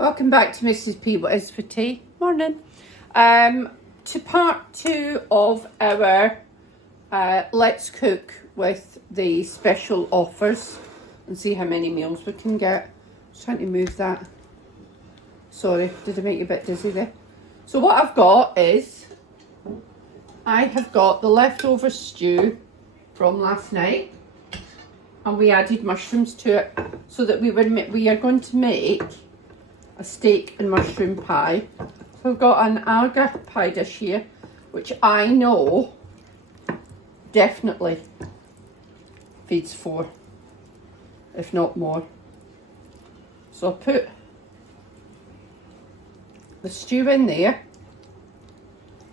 Welcome back to Mrs. P. What is for tea? Morning. To part 2 of our Let's Cook with the special offers and see how many meals we can get. I was trying to move that. Sorry, did I make you a bit dizzy there? So what I've got is, I have got the leftover stew from last night, and we added mushrooms to it so that we are going to make a steak and mushroom pie. So I've got an alga pie dish here, which I know definitely feeds 4, if not more. So I'll put the stew in there.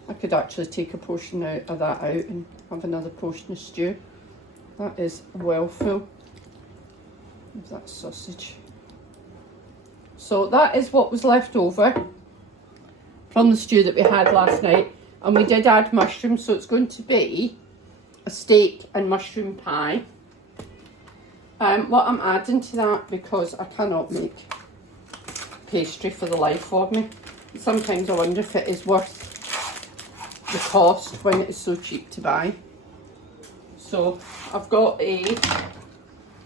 I could actually take a portion out of that out and have another portion of stew. That is well full of that sausage. So that is what was left over from the stew that we had last night, and we did add mushrooms, so it's going to be a steak and mushroom pie. What I'm adding to that, because I cannot make pastry for the life of me, sometimes I wonder if it is worth the cost when it is so cheap to buy. So I've got a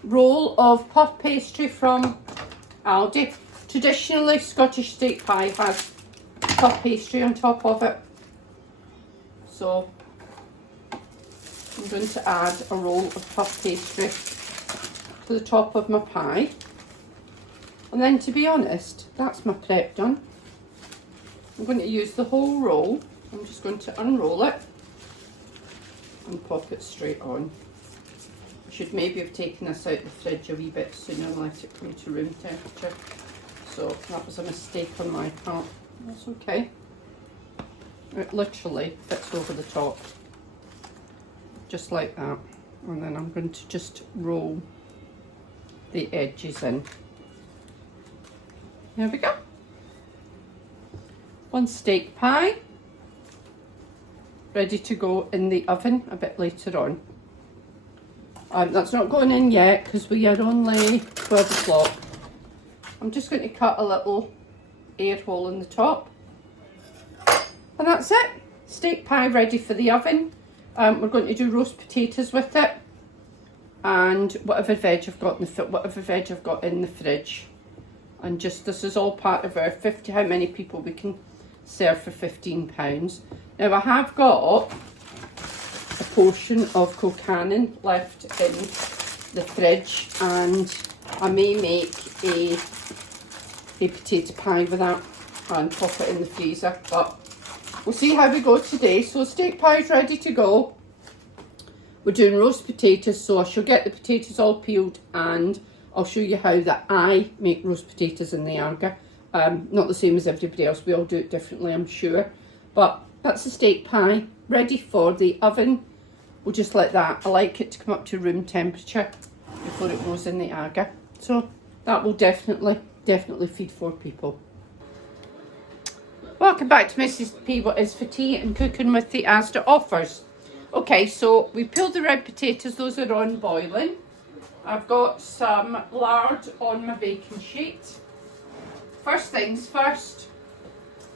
roll of puff pastry from Aldi. Traditionally, Scottish steak pie has puff pastry on top of it. So I'm going to add a roll of puff pastry to the top of my pie. And then, to be honest, that's my prep done. I'm going to use the whole roll. I'm just going to unroll it and pop it straight on. I should maybe have taken this out of the fridge a wee bit sooner and let it come to room temperature. So that was a mistake on my part. That's okay. It literally fits over the top. Just like that. And then I'm going to just roll the edges in. There we go. One steak pie. Ready to go in the oven a bit later on. That's not going in yet because we are only 12 o'clock. I'm just going to cut a little air hole in the top. And that's it. Steak pie ready for the oven. We're going to do roast potatoes with it. And whatever veg I've got in the fridge. And just, this is all part of our 50, how many people we can serve for £15. Now I have got a portion of Cocanon left in the fridge, and I may make a potato pie with that and pop it in the freezer, but we'll see how we go today. So steak pie is ready to go. We're doing roast potatoes, so I shall get the potatoes all peeled and I'll show you how that I make roast potatoes in the Arga. Not the same as everybody else, we all do it differently, I'm sure. But that's the steak pie, ready for the oven. We'll just let that, I like it to come up to room temperature before it goes in the Arga. So that will definitely feed 4 people. Welcome back to Mrs. P. What is for tea and cooking with the Asda offers. Okay, so we peeled the red potatoes, those are on boiling. I've got some lard on my baking sheet. First things first,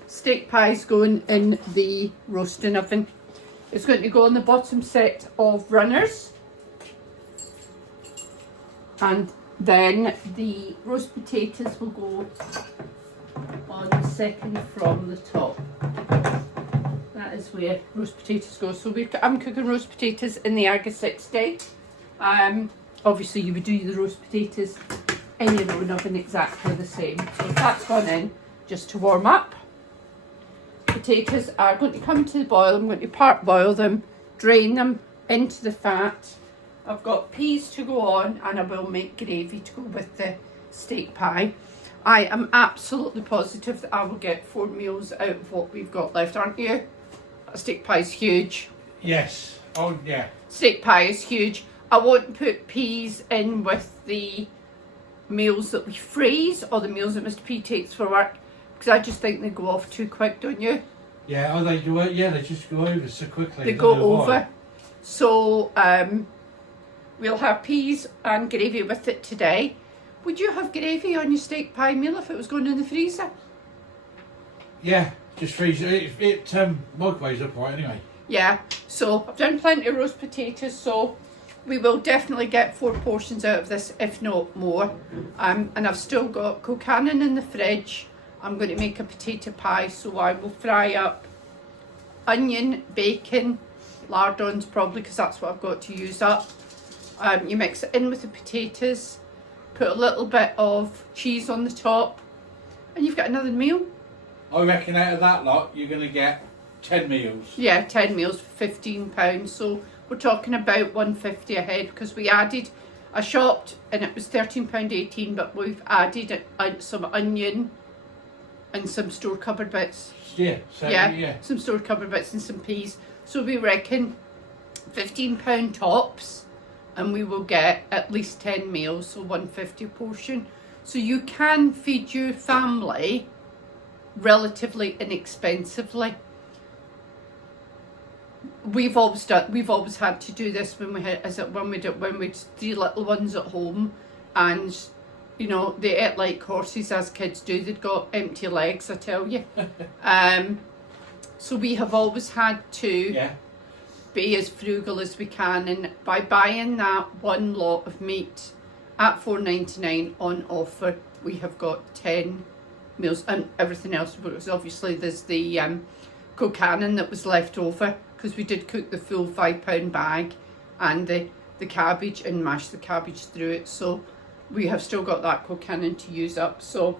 steak pie's going in the roasting oven. It's going to go on the bottom set of runners. And then the roast potatoes will go on the second from the top. That is where roast potatoes go. So I'm cooking roast potatoes in the Arga 60. Obviously you would do the roast potatoes in your own oven exactly the same. So that's gone in just to warm up. Potatoes are going to come to the boil. I'm going to part boil them, drain them into the fat. I've got peas to go on, and I will make gravy to go with the steak pie. I am absolutely positive that I will get 4 meals out of what we've got left, aren't you? That steak pie is huge. Yes. Oh, yeah. Steak pie is huge. I won't put peas in with the meals that we freeze or the meals that Mr. P takes for work, because I just think they go off too quick, don't you? Yeah, oh, they do. Yeah, they just go over so quickly. They go over. So we'll have peas and gravy with it today. Would you have gravy on your steak pie meal if it was going in the freezer? Yeah, just freeze it. It microwaves up right anyway. Yeah, so I've done plenty of roast potatoes, so we will definitely get 4 portions out of this, if not more. And I've still got Cocanon in the fridge. I'm going to make a potato pie, so I will fry up onion, bacon, lardons probably, because that's what I've got to use up. You mix it in with the potatoes, put a little bit of cheese on the top, and you've got another meal. I reckon out of that lot, you're going to get 10 meals. Yeah, 10 meals for £15. So we're talking about £1.50 a head, because we added, I shopped and it was £13.18, but we've added some onion and some store cupboard bits. Yeah, so yeah. Some store cupboard bits and some peas. So we reckon £15 tops, and we will get at least 10 meals, so £1.50 a portion. So you can feed your family relatively inexpensively. We've always had to do this when we had when we 3 little ones at home, and you know they ate like horses as kids do. They'd got empty legs, I tell you. So we have always had to be as frugal as we can, and by buying that one lot of meat at $4.99 on offer, we have got 10 meals, and everything else, because obviously there's the Cocanon that was left over, because we did cook the full £5 bag and the cabbage and mash the cabbage through it, so we have still got that Cocanon to use up. So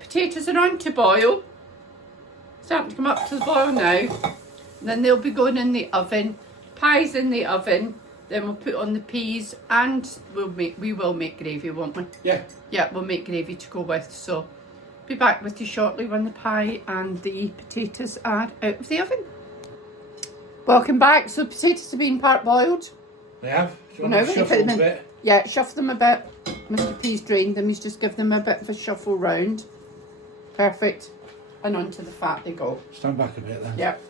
potatoes are on to boil, starting to come up to the boil now, and then they'll be going in the oven. Pie's in the oven, then we'll put on the peas, and we will make gravy, won't we? Yeah, we'll make gravy to go with. So be back with you shortly when the pie and the potatoes are out of the oven. Welcome back. So potatoes have been part boiled. They have. You know, shuffle them in. A bit. Yeah, shuffle them a bit. Mr. P's drained them. He's just give them a bit of a shuffle round. Perfect. And onto the fat they go. Stand back a bit then. Yep.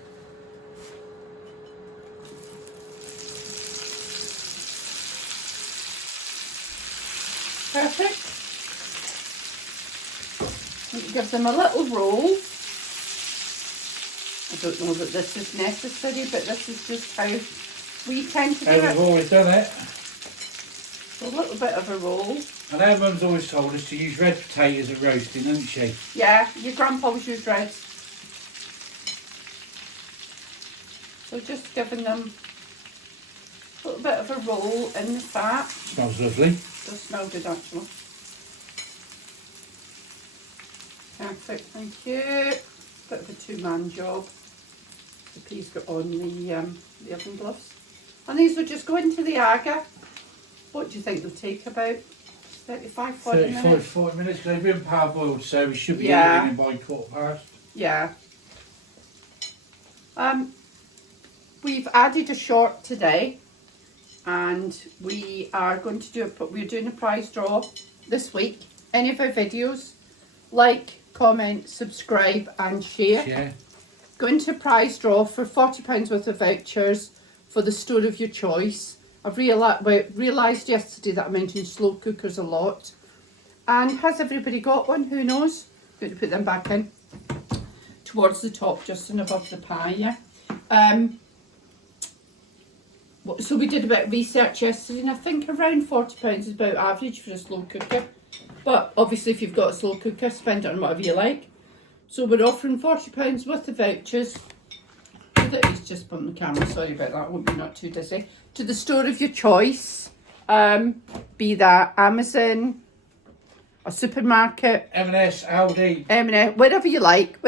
Perfect. Give them a little roll. I don't know that this is necessary, but this is just how we tend to do it. We've always done it. So a little bit of a roll. And our mum's always told us to use red potatoes at roasting, hasn't she? Yeah, your grandpa always used red. So just giving them a little bit of a roll in the fat. Smells lovely. Does smell good actually. Perfect, thank you. Bit of a 2-man job. The peas got on the oven gloves. And these will just go into the Aga. What do you think they'll take about 35, 40 minutes? 40 minutes, because they've been parboiled, so we should be eating by 15:15. Yeah. We've added a short today, and we are going to we're doing a prize draw this week. Any of our videos, like, comment, subscribe and share. Go into a prize draw for £40 worth of vouchers for the store of your choice. I've realised yesterday that I mentioned slow cookers a lot. And has everybody got one? Who knows? I'm going to put them back in towards the top, just and above the pie, yeah. So we did a bit of research yesterday, and I think around £40 is about average for a slow cooker. But obviously if you've got a slow cooker, spend it on whatever you like. So we're offering £40 worth of vouchers. He's just bumped the camera, sorry about that, I hope you're not too dizzy. To the store of your choice, be that Amazon, a supermarket, M&S, Aldi, M&S, whatever you like,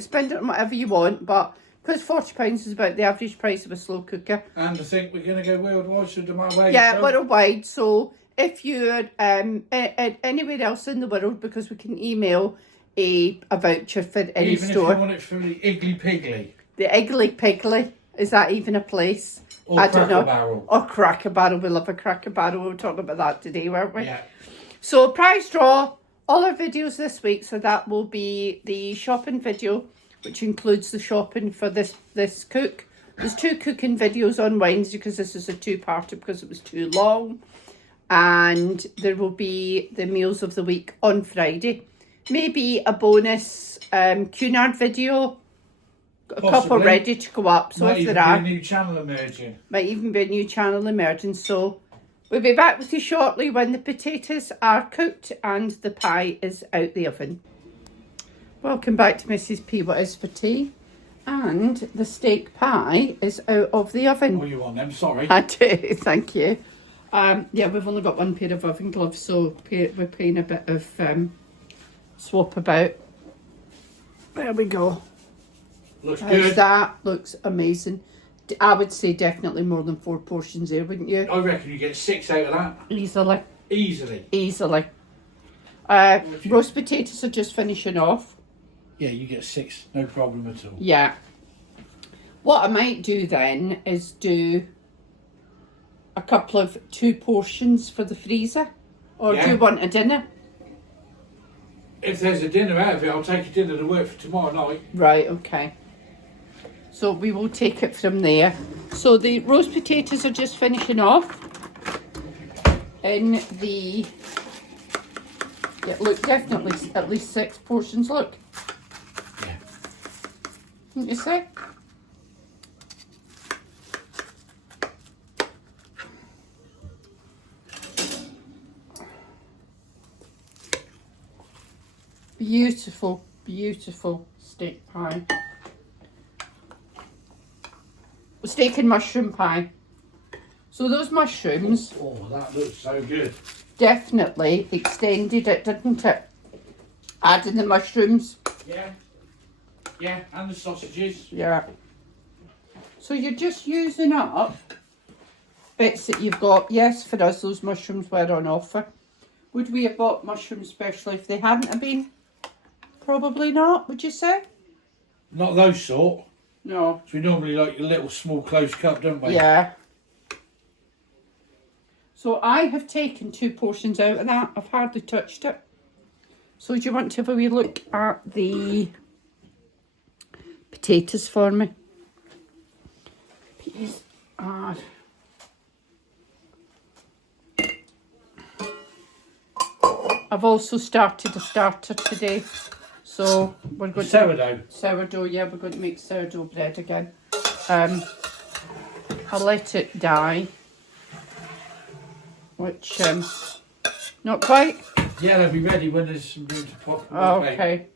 spend it on whatever you want, but because £40 is about the average price of a slow cooker. And I think we're going to go worldwide, so worldwide. Yeah, worldwide, so if you're anywhere else in the world, because we can email a voucher for any even store. If you want it for the Iggly Piggly. The Iggly Piggly, is that even a place? Or I don't know. Barrel. Or Cracker Barrel, we love a Cracker Barrel. We were talking about that today, weren't we? Yeah. So prize draw, all our videos this week, so that will be the shopping video, which includes the shopping for this cook. There's 2 cooking videos on Wednesday, because this is a 2-parter because it was too long. and there will be the meals of the week on Friday. Maybe a bonus Cunard video. Got a couple ready to go up. So might if even there are, be a new channel emerging. might even be a new channel emerging. So we'll be back with you shortly when the potatoes are cooked and the pie is out the oven. Welcome back to Mrs. P. What is for tea? And the steak pie is out of the oven. Oh, you want them? Sorry. I do, thank you. Yeah, we've only got one pair of oven gloves, so we're playing a bit of swap about. There we go. Looks How's good. that? Looks amazing. I would say definitely more than 4 portions there, wouldn't you? I reckon you get 6 out of that. Easily. Easily. Roast potatoes are just finishing off. Yeah, you get 6, no problem at all. Yeah. What I might do then is do a couple of 2 portions for the freezer. Or do Yeah. you want a dinner? If there's a dinner out of it, I'll take a dinner to work for tomorrow night. Right, okay. So we will take it from there. So the roast potatoes are just finishing off in the, yeah, look, definitely at least 6 portions, look. Yeah. Wouldn't you say? Beautiful, beautiful steak pie. Steak and mushroom pie. So those mushrooms Oh, that looks so good. definitely extended it, didn't it? Adding the mushrooms. Yeah. Yeah, and the sausages. Yeah. So you're just using up bits that you've got. Yes, for us those mushrooms were on offer. Would we have bought mushrooms specially if they hadn't have been? Probably not, would you say? Not those sort. No. So we normally like a little small close cut, don't we? Yeah. So I have taken 2 portions out of that. I've hardly touched it. So do you want to have a wee look at the potatoes for me? Peas are... I've also started a starter today. So we're going Sourdough. Sourdough, yeah, we're going to make sourdough bread again. I'll let it die. Which, not quite. Yeah, they'll be ready when there's some room to pop. Okay.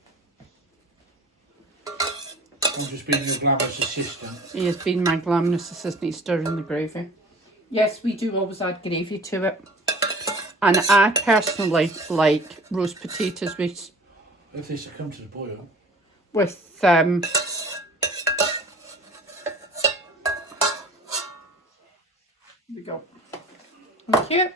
I'm just being your glamorous assistant. He has been my glamorous assistant. He's stirring the gravy. Yes, we do always add gravy to it. And I personally like roast potatoes with If this will come to the boil. There we go. Thank you.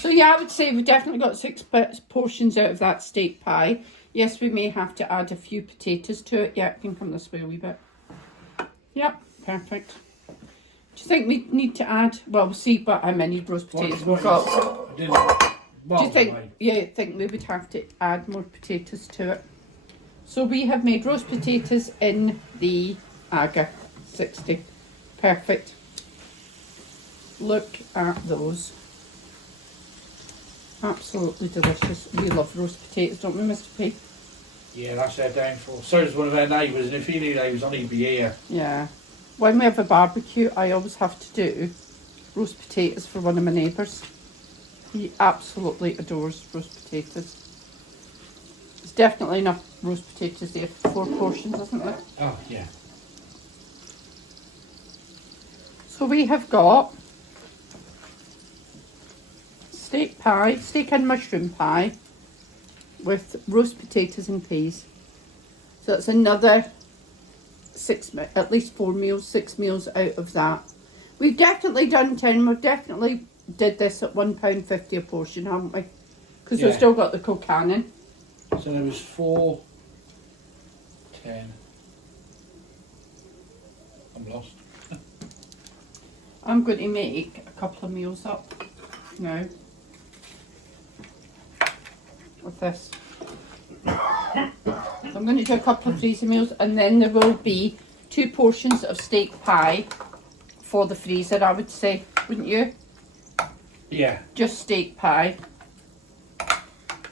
So yeah, I would say we've definitely got 6 portions out of that steak pie. Yes, we may have to add a few potatoes to it. Yeah, it can come this way a wee bit. Yep, perfect. Do you think we need to add, well, we'll see how many roast potatoes we've got. I didn't. Do you think, think we would have to add more potatoes to it? So we have made roast potatoes in the Aga 60. Perfect. Look at those. Absolutely delicious. We love roast potatoes, don't we, Mr. P? Yeah, that's their downfall. So does one of our neighbours, and if he knew they was on, he'd be here. Yeah. When we have a barbecue, I always have to do roast potatoes for one of my neighbours. He absolutely adores roast potatoes. There's definitely enough roast potatoes there for 4 portions, isn't there? Oh, yeah. So we have got steak pie, steak and mushroom pie with roast potatoes and peas. So that's another 6, at least 4 meals, 6 meals out of that. We've definitely done 10, we've definitely did this at £1.50 a portion, haven't we? Because we've still got the Kilcannon. So there was 4, 10. I'm lost. I'm going to make a couple of meals up now with this. So I'm going to do a couple of freezer meals, and then there will be 2 portions of steak pie for the freezer, I would say, wouldn't you? Yeah. just steak pie.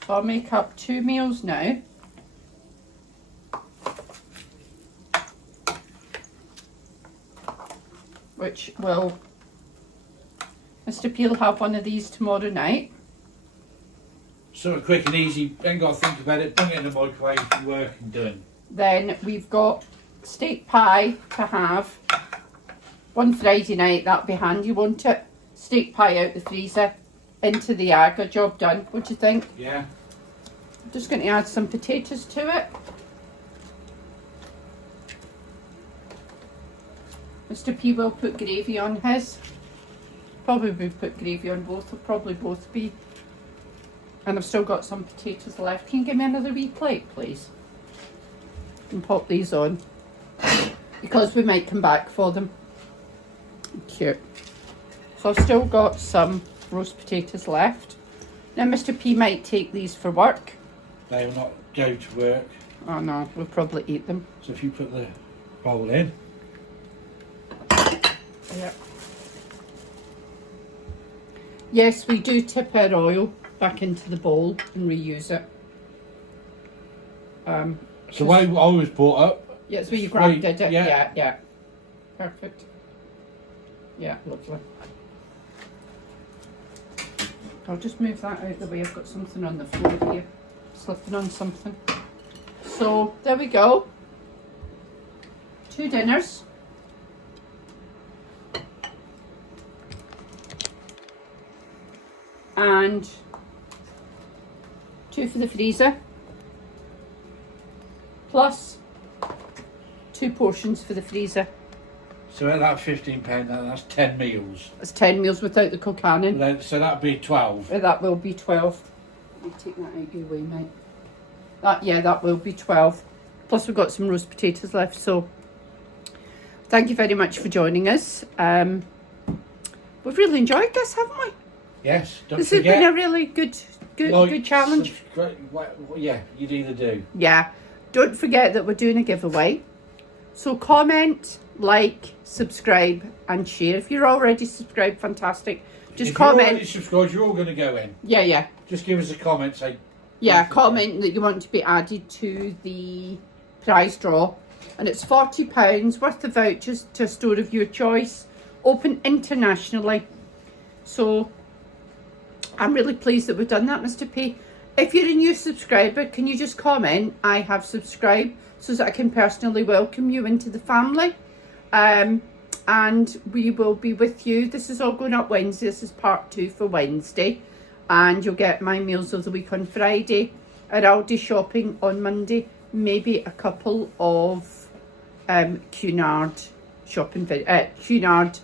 So I'll make up 2 meals now. Which will, Mr. P will have one of these tomorrow night. Sort of quick and easy, ain't got to think about it, bring it in the microwave, you work and done. Then we've got steak pie to have. One Friday night, that'll be handy, won't it? Steak pie out the freezer, into the Aga, job done. What do you think? Yeah. I'm just going to add some potatoes to it. Mr. P will put gravy on his. Probably will put gravy on both, will probably both be. And I've still got some potatoes left. Can you give me another wee plate, please? And pop these on. Because we might come back for them. Cute. So I've still got some roast potatoes left. Now Mr. P might take these for work. They will not go to work. Oh no, we'll probably eat them. So if you put the bowl in. Yep. Yes, we do tip our oil back into the bowl and reuse it. So I always brought up. Yeah, it's where you grinded it. Yeah. Yeah. Perfect. Yeah, lovely. I'll just move that out of the way. I've got something on the floor here. Slipping on something. So, there we go. 2 dinners. And 2 for the freezer. Plus 2 portions for the freezer. So at that £15, that's 10 meals. That's 10 meals without the cocaine. So that'd be 12. That will be 12. Let me take that out of your way, mate. That will be 12. Plus we've got some roast potatoes left. So thank you very much for joining us. We've really enjoyed this, haven't we? Yes. This has been a really good challenge. Yeah, you'd either do. Yeah. Don't forget that we're doing a giveaway. So comment, like, subscribe and share. If you're already subscribed, fantastic. Just if comment. If you're already subscribed, you're all going to go in. Yeah. Just give us a comment, say. Yeah, comment that you want to be added to the prize draw. And it's £40 worth of vouchers to a store of your choice. Open internationally. So I'm really pleased that we've done that, Mr. P. If you're a new subscriber, can you just comment, I have subscribed, so that I can personally welcome you into the family. And we will be with you. This is all going up Wednesday. This is part 2 for Wednesday. And you'll get my meals of the week on Friday. At Aldi shopping on Monday. Maybe a couple of Cunard shopping Cunard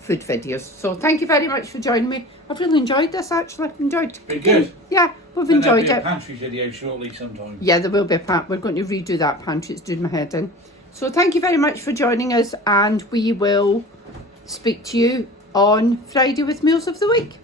food videos. So thank you very much for joining me. I've really enjoyed this, actually. Enjoyed it. Pretty good. Yeah, we've enjoyed There'll it. be a pantry video shortly sometime. Yeah, there will be a we're going to redo that pantry. It's doing my head in. So thank you very much for joining us, and we will speak to you on Friday with Meals of the Week.